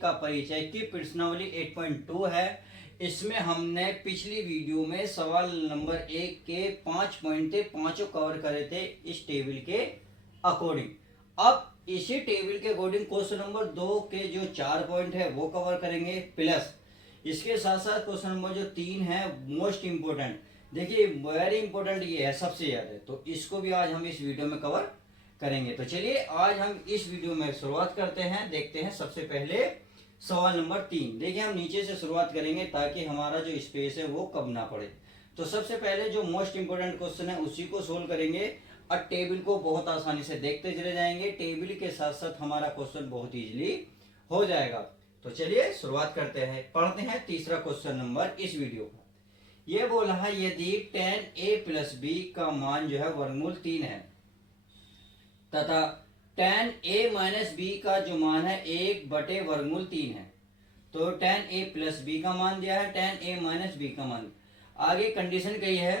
का परिचय की प्रश्नावली 8.2 है। इसमें हमने पिछली वीडियो में सवाल नंबर 1 के 5 पॉइंट थे, पांचों कवर करे थे इस टेबल के अकॉर्डिंग। अब इसी टेबल के अकॉर्डिंग क्वेश्चन नंबर 2 के जो 4 पॉइंट है वो कवर करेंगे, प्लस इसके साथ साथ क्वेश्चन नंबर जो 3 है मोस्ट इंपोर्टेंट, देखिए वेरी इंपॉर्टेंट ये है, सबसे ज्यादा, तो इसको भी आज हम इस वीडियो में कवर करेंगे। तो चलिए आज हम इस वीडियो में शुरुआत करते हैं। देखते हैं सबसे पहले सवाल नंबर 3। देखिए हम नीचे से शुरुआत करेंगे ताकि हमारा जो स्पेस है वो कम ना पड़े। तो सबसे पहले जो मोस्ट इंपोर्टेंट क्वेश्चन है उसी को सोल्व करेंगे और टेबल को बहुत आसानी से देखते चले जाएंगे। टेबल के साथ साथ हमारा क्वेश्चन बहुत इजीली हो जाएगा। तो चलिए शुरुआत करते हैं, पढ़ते हैं तीसरा क्वेश्चन नंबर इस वीडियो का। ये बोला है यदि tan a प्लस b का मान जो है वर्गमूल 3 है तथा tan a माइनस b का जो मान है 1/वर्गमूल 3 है। तो tan a प्लस b का मान दिया है, tan a माइनस b का मान। आगे कंडीशन कही है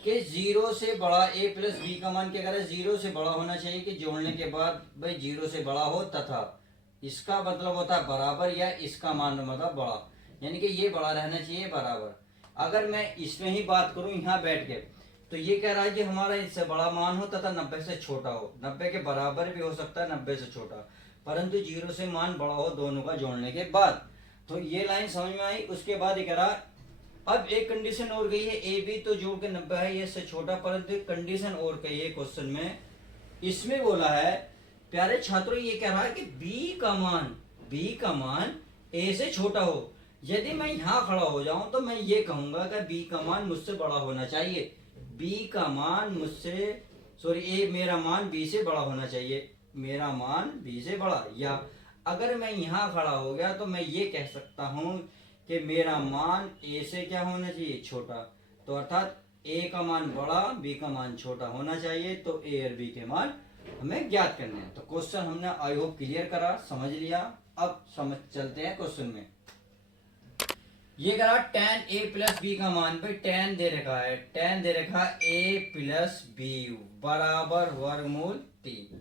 कि 0 से बड़ा a प्लस b का मान क्या करे, 0 से बड़ा होना चाहिए कि जोड़ने के बाद भाई 0 से बड़ा हो, तथा इसका मतलब होता है बराबर या इसका मान मतलब बड़ा, यानी कि ये बड़ा रहना चाहिए बराबर। अगर मैं इसमें ही बात करूं यहाँ बैठ के, तो ये कह रहा है कि हमारा इससे बड़ा मान हो तथा 90 से छोटा हो, 90 के बराबर भी हो सकता है 90 से छोटा, परंतु 0 से मान बड़ा हो दोनों का जोड़ने के बाद। तो ये लाइन समझ में आई। उसके बाद ये कह रहा अब एक कंडीशन और गई है, ए बी तो जोड़ के 90 है, ये से छोटा, परंतु एक कंडीशन और कही है क्वेश्चन में। इसमें बोला है प्यारे छात्रों, ये कह रहा है कि बी का मान ए से छोटा हो। यदि मैं यहाँ खड़ा हो जाऊं तो मैं ये कहूंगा कि बी का मान मुझसे बड़ा होना चाहिए, बी का मान मुझसे ए मेरा मान बी से बड़ा होना चाहिए, मेरा मान बी से बड़ा। या अगर मैं यहाँ खड़ा हो गया तो मैं ये कह सकता हूँ कि मेरा मान ए से क्या होना चाहिए, छोटा। तो अर्थात ए का मान बड़ा, बी का मान छोटा होना चाहिए। तो ए और बी के मान हमें ज्ञात करने हैं। तो क्वेश्चन हमने आई होप क्लियर करा, समझ लिया। अब समझ चलते हैं क्वेश्चन में। ये करा tan a प्लस बी का मान, भाई tan दे रखा है, tan दे रखा a प्लस बी बराबर वर्गमूल 3।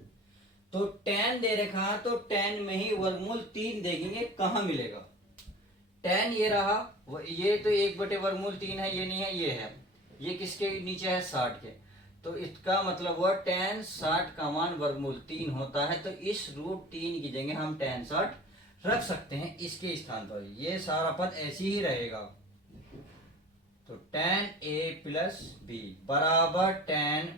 तो tan दे रखा तो tan में ही वर्गमूल 3 देखेंगे कहाँ मिलेगा। tan ये रहा, ये तो 1/वर्गमूल 3 है, ये नहीं है, ये है, ये किसके नीचे है 60 के। तो इसका मतलब हुआ tan 60 का मान वर्गमूल 3 होता है। तो इस √3 की जगह हम tan 60 रख सकते हैं इसके स्थान पर, ये सारा पद ऐसे ही रहेगा। तो tan a प्लस बी बराबर tan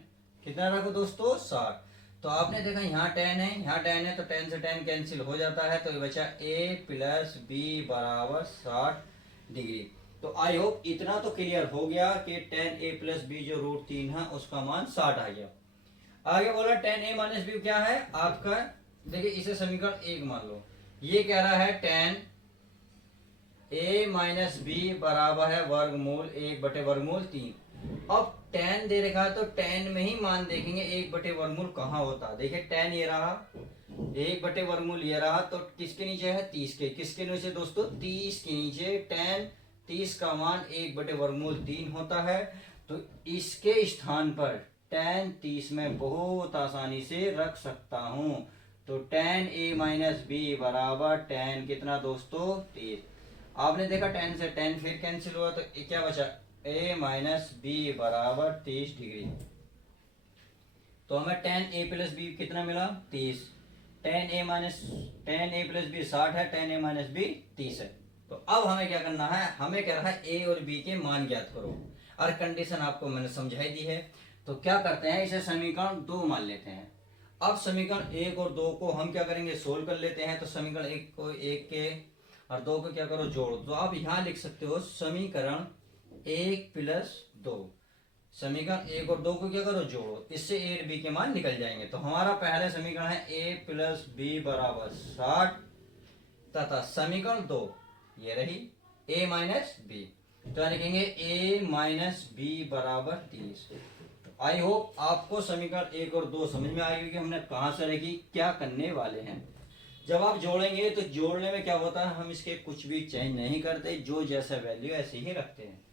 कितना रखो दोस्तों 60। तो आपने देखा यहाँ tan है, यहाँ tan है, तो tan से tan कैंसिल हो जाता है, तो ये बचा a प्लस बी बराबर 60 डिग्री। तो आई होप इतना तो क्लियर हो गया कि tan a प्लस बी जो √3 है उसका मान 60 आ गया। आगे बोला tan a माइनस बी क्या है आपका, देखिए इसे समीकरण 1 मान लो। ये कह रहा है tan a माइनस बी बराबर है वर्गमूल 1/वर्गमूल 3। अब tan दे रखा है तो tan में ही मान देखेंगे 1/वर्गमूल कहाँ होता है। देखिए tan ये रहा, 1/वर्गमूल ये रहा, तो किसके नीचे है 30 के, किसके नीचे दोस्तों 30 के नीचे tan 30 का मान 1/वर्गमूल 3 होता है। तो इसके स्थान पर tan 30 में बहुत आसानी से रख सकता हूँ। तो tan a माइनस बी बराबर tan कितना दोस्तों 30। आपने देखा tan से tan फिर कैंसिल हुआ, तो क्या बचा a माइनस बी बराबर 30 डिग्री। तो हमें tan a प्लस बी कितना मिला 30, tan a प्लस बी 60 है, tan a माइनस बी 30 है। तो अब हमें क्या करना है, हमें कह रहा है a और b के मान ज्ञात करो, और कंडीशन आपको मैंने समझाई दी है। तो क्या करते हैं, इसे समीकरण 2 मान लेते हैं। अब समीकरण 1 और 2 को हम क्या करेंगे, सोल्व कर लेते हैं। तो समीकरण 1 को 1 के और 2 को क्या करो, जोड़ो। तो आप यहाँ लिख सकते हो समीकरण 1 प्लस 2, समीकरण 1 और 2 को क्या करो, जोड़ो, इससे a और b के मान निकल जाएंगे। तो हमारा पहला समीकरण है a प्लस बी बराबर 60 तथा समीकरण 2 ये रही a माइनस बी, तो लिखेंगे a माइनस बी बराबर 30। आई होप आपको समीकरण 1 और 2 समझ में आई होगी हमने कहां से रखी, क्या करने वाले हैं। जब आप जोड़ेंगे तो जोड़ने में क्या होता है, हम इसके कुछ भी चेंज नहीं करते, जो जैसा वैल्यू ऐसे ही रखते हैं।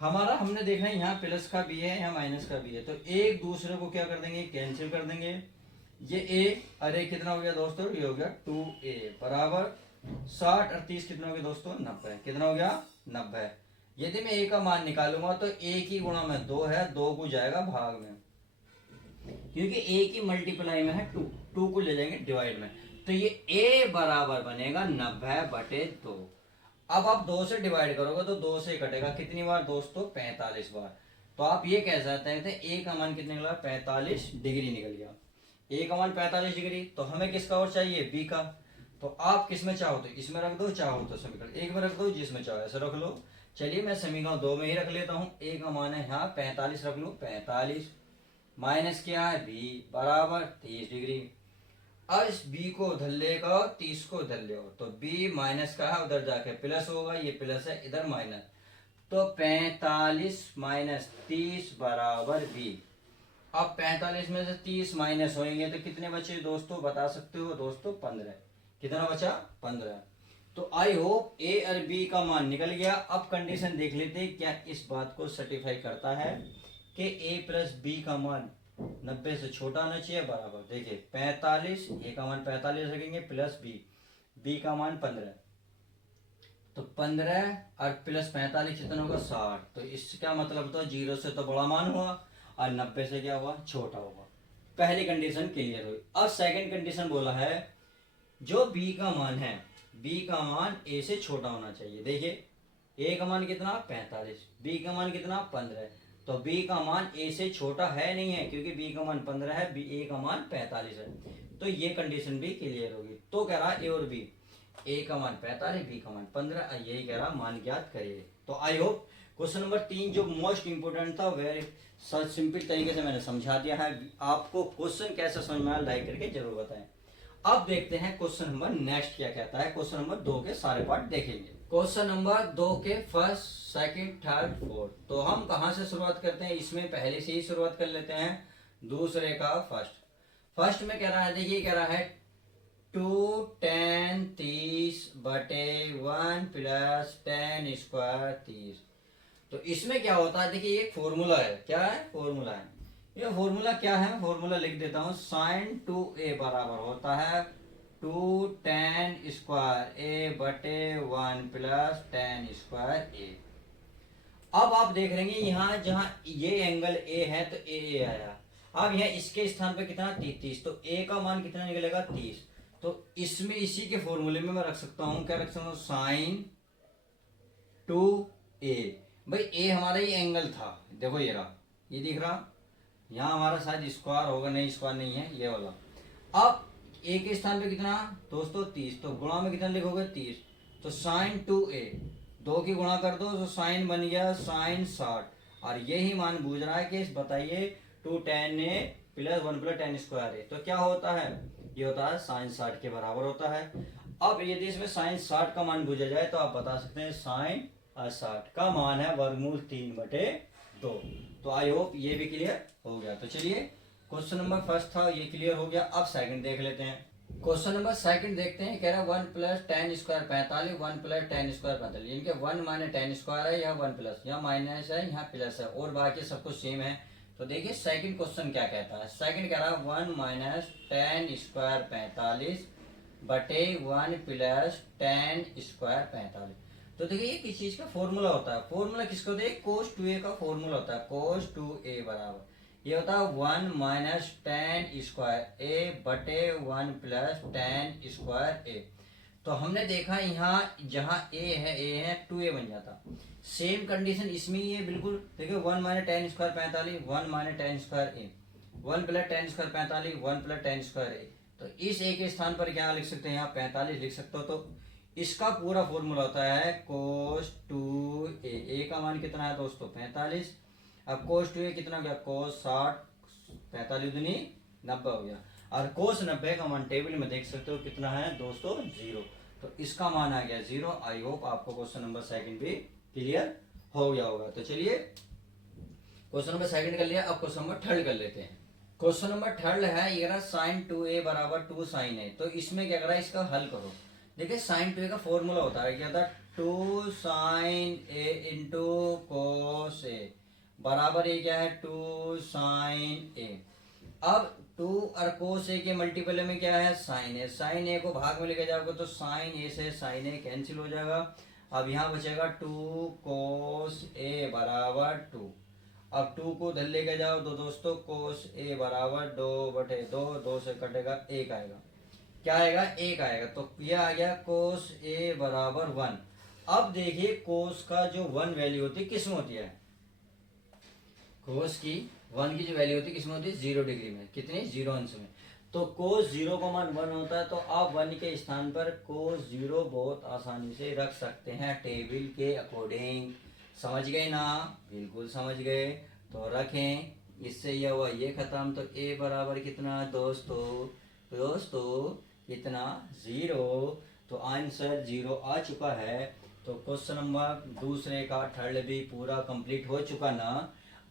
हमारा हमने देखा है यहाँ प्लस का भी है, यहाँ माइनस का भी है, तो एक दूसरे को क्या कर देंगे, कैंसिल कर देंगे। ये ए, अरे कितना हो गया दोस्तों, ये हो गया 2a बराबर 60 और 30 कितना हो गया दोस्तों 90, कितना हो गया 90। यदि मैं a का मान निकालूंगा तो a की गुणा में 2 है, 2 को जाएगा भाग में, क्योंकि a की मल्टीप्लाई में है 2, 2 को ले जाएंगे डिवाइड में, तो ये a बराबर बनेगा 90/2। अब आप 2 से डिवाइड करोगे तो 2 से कटेगा कितनी बार दोस्तों 45 बार। तो आप ये कह सकते हैं a का मान कितना निकला 45 डिग्री निकल गया। a का मान 45 डिग्री, तो हमें किसका और चाहिए b का। तो आप किस में चाहो तो इसमें रख दो, चाहो तो समीकरण 1 में रख दो, जिसमें चाहो ऐसे रख लो। चलिए मैं समीकरण 2 में ही रख लेता हूँ। a का मान है यहाँ 45 रख लो, 45 माइनस क्या है b बराबर 30 डिग्री। अब इस b को उधर लेगा, 30 को उधर ले, तो b माइनस का है उधर जाके प्लस होगा, ये प्लस है इधर माइनस, तो 45 माइनस 30 बराबर b। अब 45 में से 30 माइनस होंगे तो कितने बचे दोस्तों बता सकते हो दोस्तों 15, कितना बचा 15। तो आई होप a और b का मान निकल गया। अब कंडीशन देख लेते हैं क्या इस बात को सर्टिफाई करता है कि a प्लस b का मान 90 से छोटा होना चाहिए बराबर। देखिए 45, a का मान 45 रखेंगे प्लस b का मान 15, तो 15 और प्लस 45 कितना होगा 60। तो इसका मतलब तो 0 से तो बड़ा मान हुआ और 90 से क्या हुआ छोटा होगा। पहली कंडीशन क्लियर हुई। अब सेकंड कंडीशन बोला है जो b का मान है, b का मान a से छोटा होना चाहिए। देखिए a का मान कितना 45, b का मान कितना 15, तो b का मान a से छोटा है नहीं है, क्योंकि b का मान 15 है, a का मान 45 है, तो ये कंडीशन भी क्लियर होगी। तो कह रहा a और b, a का मान 45, b का मान 15, यही कह रहा मान ज्ञात करिए। तो आई होप क्वेश्चन नंबर 3 जो मोस्ट इंपोर्टेंट था वेरी सच सिंपल तरीके से मैंने समझा दिया है। आपको क्वेश्चन कैसे समझ में आया लाइक करके जरूर बताएं। अब देखते हैं क्वेश्चन नंबर नेक्स्ट क्या कहता है। क्वेश्चन नंबर 2 के सारे पार्ट देखेंगे। क्वेश्चन नंबर 2 के फर्स्ट, सेकंड, थर्ड, फोर्थ। तो हम कहां से शुरुआत करते हैं, इसमें पहले से ही शुरुआत कर लेते हैं दूसरे का फर्स्ट में कह रहा है, देखिए कह रहा है 2 tan 30 बटे 1 प्लस tan स्क्वायर 30। तो इसमें क्या होता है, देखिए ये फॉर्मूला है, क्या है फॉर्मूला है, ये फॉर्मूला क्या है, फॉर्मूला लिख देता हूं। sin 2a बराबर होता है 2 tan स्क्वायर a बटे 1 प्लस tan स्क्वायर a। अब आप देख रहे हैं यहाँ जहां ये एंगल a है तो a आया। अब यहाँ इसके स्थान पे कितना 33, तो a का मान कितना निकलेगा 30। तो इसमें इसी के फॉर्मूले में मैं रख सकता हूँ, क्या रख सकता हूँ sin 2a। भाई a हमारा ये एंगल था, देखो ये रहा, ये दिख रहा, यहाँ हमारा शायद स्क्वायर होगा, नहीं स्क्वायर नहीं है ये वाला। अब a के स्थान पे कितना दोस्तों 30, तो गुणा में कितना लिखोगे 30, तो sin 2a 2 की गुणा कर दो तो साइन बन गया sin 60। और यही मान पूछ रहा है कि बताइए 2 tan a plus 1 plus tan square a, तो क्या होता है, ये होता है sin 60 के बराबर होता है। अब यदि इसमें sin 60 का मान पूछा जाए तो आप बता सकते हैं sin 60 का मान है वर्गमूल 3/2। तो आई होप ये भी क्लियर हो गया। तो चलिए क्वेश्चन नंबर फर्स्ट था ये क्लियर हो गया। अब सेकंड देख लेते हैं। क्वेश्चन नंबर सेकंड देखते हैं, कह रहा है 1 plus tan square 45, 1 plus tan square 45, इनके 1 माइनस tan स्क्वायर है, यहाँ 1 प्लस, यहाँ माइनस है, यहाँ प्लस है, और बाकी सब कुछ सेम है। तो देखिए सेकंड क्वेश्चन क्या कहता है, सेकंड कह रहा है 1 माइनस tan स्क्वायर 45 बटे 1 प्लस tan स्क्वायर 45। तो देखिए ये किस चीज का फॉर्मूला होता है, फॉर्मूला किसको होता है, cos 2a का फॉर्मूला होता है, cos 2a बराबर ये होता है 1 माइनस tan स्क्वायर a बटे 1 प्लस tan स्क्वायर a। तो हमने देखा यहाँ जहाँ a है 2a बन जाता। सेम कंडीशन इसमें ही है बिल्कुल। देखिए 1 minus tan square 45, 1 minus tan square a, 1 plus tan square 45, 1 plus tan square a। तो इस a के स्थान पर क्या लिख सकते हैं, यहाँ 45 लिख सकते हो। तो इसका पूरा फॉर्मूला होता है cos 2a, a का मान कितना है दोस्तों 45। अब cos 2a कितना गया cos 60, 45 दूनी 90 हो गया। और cos 90 का मान टेबल में देख सकते हो कितना है दोस्तों 0। तो इसका मान आ गया 0। आई होप आपको क्वेश्चन नंबर सेकंड भी क्लियर हो गया होगा। तो चलिए क्वेश्चन नंबर सेकंड कर लिया, अब क्वेश्चन नंबर थर्ड कर लेते हैं। क्वेश्चन नंबर थर्ड है ये रहा sin 2a बराबर 2 sin a। तो इसमें क्या करा, इसका हल करो। देखिए sin 2a का फॉर्मूला होता है क्या था 2 sin a into cos a बराबर ये क्या है 2 sin a। अब 2 और cos a के मल्टीपल में क्या है, साइन ए। साइन ए को भाग में लेके जाओगे तो साइन ए से साइन ए कैंसिल हो जाएगा। अब यहाँ बचेगा 2 cos a बराबर 2। अब 2 को उधर लेके जाओ तो दोस्तों cos a बराबर 2/2, 2 से कटेगा 1 आएगा। क्या आएगा, 1 आएगा। तो यह आ गया cos a बराबर 1। अब देखिए cos का जो 1 वैल्यू होती है किस में होती है, cos की 1 की जो वैल्यू होती है किस में होती है, 0 डिग्री में। कितनी, 0 अंश में। तो cos 0 का मान 1 होता है, तो आप 1 के स्थान पर cos 0 बहुत आसानी से रख सकते हैं टेबल के अकॉर्डिंग। समझ गए ना, बिल्कुल समझ गए। तो रखें, इससे यह हुआ ये खत्म। तो a बराबर कितना दोस्तों, कितना, 0। तो आंसर 0 आ चुका है। तो क्वेश्चन नंबर दूसरे का थर्ड भी पूरा कंप्लीट हो चुका ना।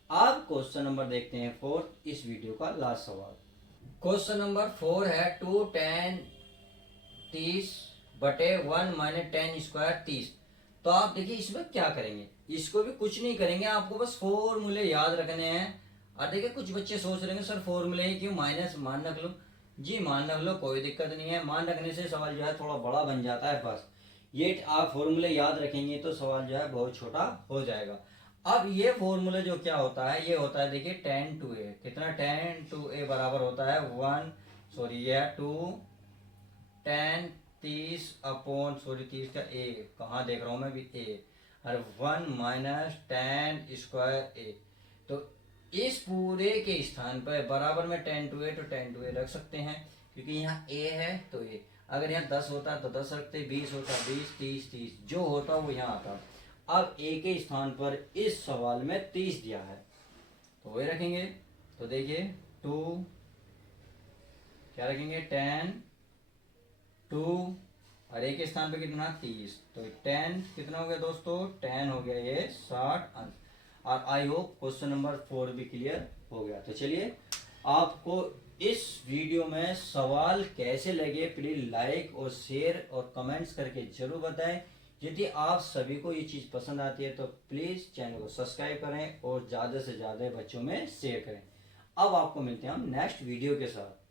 अब क्वेश्चन नंबर देखते हैं 4, इस वीडियो का लास्ट सवाल। क्वेश्चन नंबर 4 है 2 tan 30/1 माइनस tan स्क्वायर 30। तो आप देखिए इसमें क्या करेंगे, इसको भी कुछ नहीं करेंगे, आपको बस फॉर्मूले याद रखने हैं। और देखिए कुछ बच्चे सोच रहे हैं सर फॉर्मूले ही क्यों, माइनस मान रख लो। जी मान रख लो, कोई दिक्कत नहीं है। मान रखने से सवाल जो है थोड़ा बड़ा बन जाता है। बस ये आप फॉर्मूले याद रखेंगे तो सवाल जो है बहुत छोटा हो जाएगा। अब ये फॉर्मूला जो क्या होता है, ये होता है देखिए tan 2a। कितना, tan 2a बराबर होता है 2 tan 30 का a, कहाँ देख रहा हूँ मैं भी, a और 1 माइनस tan स्क्वायर a। तो इस पूरे के स्थान पर बराबर में tan 2a, तो tan 2a रख सकते हैं क्योंकि यहाँ a है तो a। अगर यहाँ 10 होता तो 10 रखते, 20 होता 20, 30 जो होता वो यहाँ आता। अब a के स्थान पर इस सवाल में 30 दिया है तो वही रखेंगे। तो देखिए 2 क्या रखेंगे, tan 2 और a के स्थान पर कितना, 30। तो tan कितना हो गया दोस्तों, tan हो गया ये 60 अंश। और आई होप क्वेश्चन नंबर 4 भी क्लियर हो गया। तो चलिए आपको इस वीडियो में सवाल कैसे लगे प्लीज लाइक और शेयर और कमेंट्स करके जरूर बताएं। यदि आप सभी को ये चीज़ पसंद आती है तो प्लीज़ चैनल को सब्सक्राइब करें और ज़्यादा से ज़्यादा बच्चों में शेयर करें। अब आपको मिलते हैं हम नेक्स्ट वीडियो के साथ।